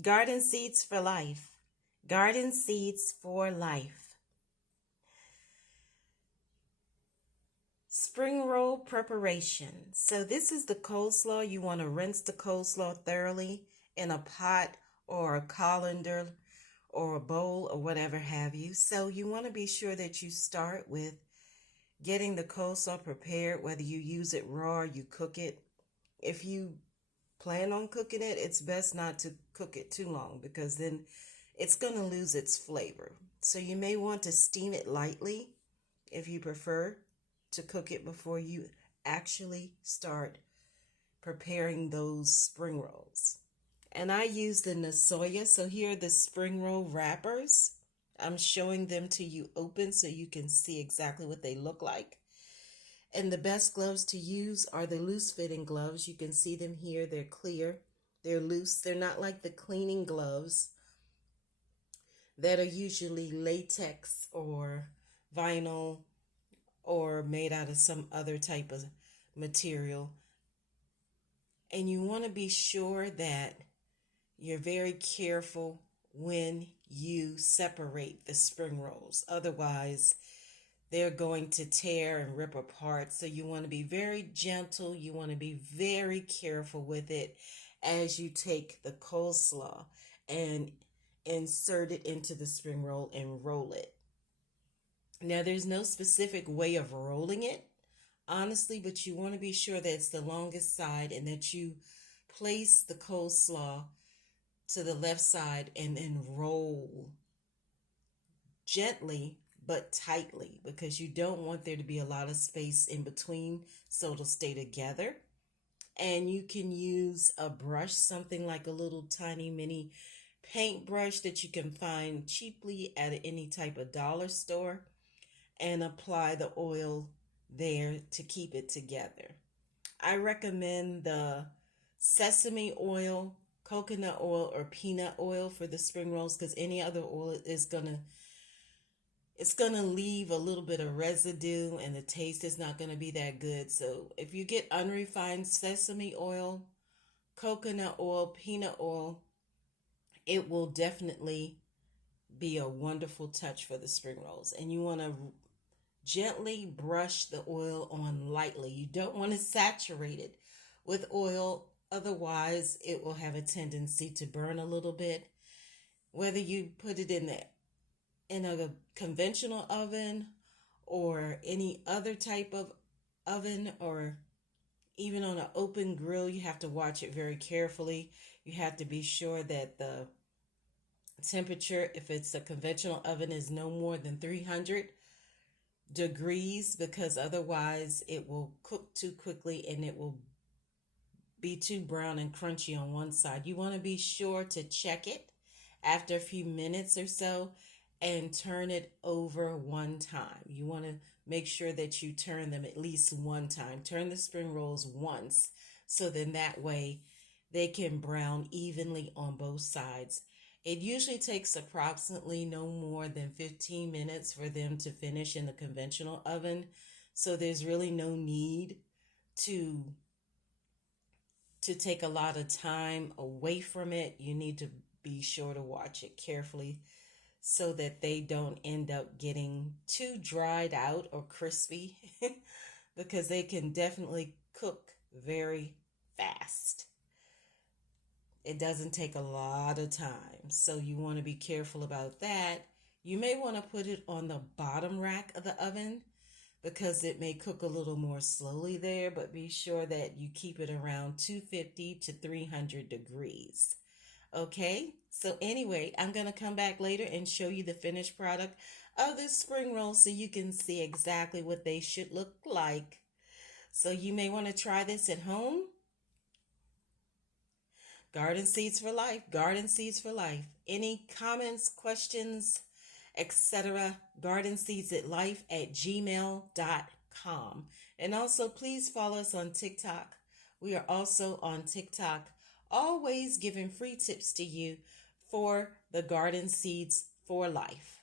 Garden Seeds for Life. Garden Seeds for Life. Spring roll preparation. So this is the coleslaw. You want to rinse the coleslaw thoroughly in a pot or a colander or a bowl or whatever have you. So you want to be sure that you start with getting the coleslaw prepared, whether you use it raw or you cook it. If you plan on cooking it, it's best not to cook it too long because then it's going to lose its flavor. So you may want to steam it lightly if you prefer to cook it before you actually start preparing those spring rolls. And I use the Nasoya. So here are the spring roll wrappers. I'm showing them to you open so you can see exactly what they look like. And the best gloves to use are the loose fitting gloves. You can see them here. They're clear. They're loose. They're not like the cleaning gloves that are usually latex or vinyl or made out of some other type of material. And you want to be sure that you're very careful when you separate the spring rolls. Otherwise, they're going to tear and rip apart. So you want to be very gentle. You want to be very careful with it as you take the coleslaw and insert it into the spring roll and roll it. Now, there's no specific way of rolling it, honestly, but you want to be sure that it's the longest side and that you place the coleslaw to the left side and then roll gently but tightly because you don't want there to be a lot of space in between so it'll stay together. And you can use a brush, something like a little tiny mini paintbrush that you can find cheaply at any type of dollar store, and apply the oil there to keep it together. I recommend the sesame oil, coconut oil, or peanut oil for the spring rolls because any other oil is gonna leave a little bit of residue and the taste is not gonna be that good. So if you get unrefined sesame oil, coconut oil, peanut oil, it will definitely be a wonderful touch for the spring rolls. And you want to gently brush the oil on lightly. You don't want to saturate it with oil, otherwise it will have a tendency to burn a little bit. Whether you put it in a conventional oven or any other type of oven, or even on an open grill, you have to watch it very carefully. You have to be sure that the temperature, if it's a conventional oven, is no more than 300 degrees, because otherwise it will cook too quickly and it will be too brown and crunchy on one side. You want to be sure to check it after a few minutes or so and turn it over one time. You want to make sure that you turn them at least one time. Turn the spring rolls once, so then that way they can brown evenly on both sides. It usually takes approximately no more than 15 minutes for them to finish in the conventional oven. So there's really no need to take a lot of time away from it. You need to be sure to watch it carefully so that they don't end up getting too dried out or crispy because they can definitely cook very fast. It doesn't take a lot of time, so you want to be careful about that. You may want to put it on the bottom rack of the oven because it may cook a little more slowly there, but be sure that you keep it around 250 to 300 degrees. Okay, so anyway, I'm going to come back later and show you the finished product of this spring roll so you can see exactly what they should look like. So you may want to try this at home. Garden Seeds for Life, Garden Seeds for Life. Any comments, questions, etc., gardenseedsatlife@gmail.com. And also, please follow us on TikTok. We are also on TikTok, always giving free tips to you for the Garden Seeds for Life.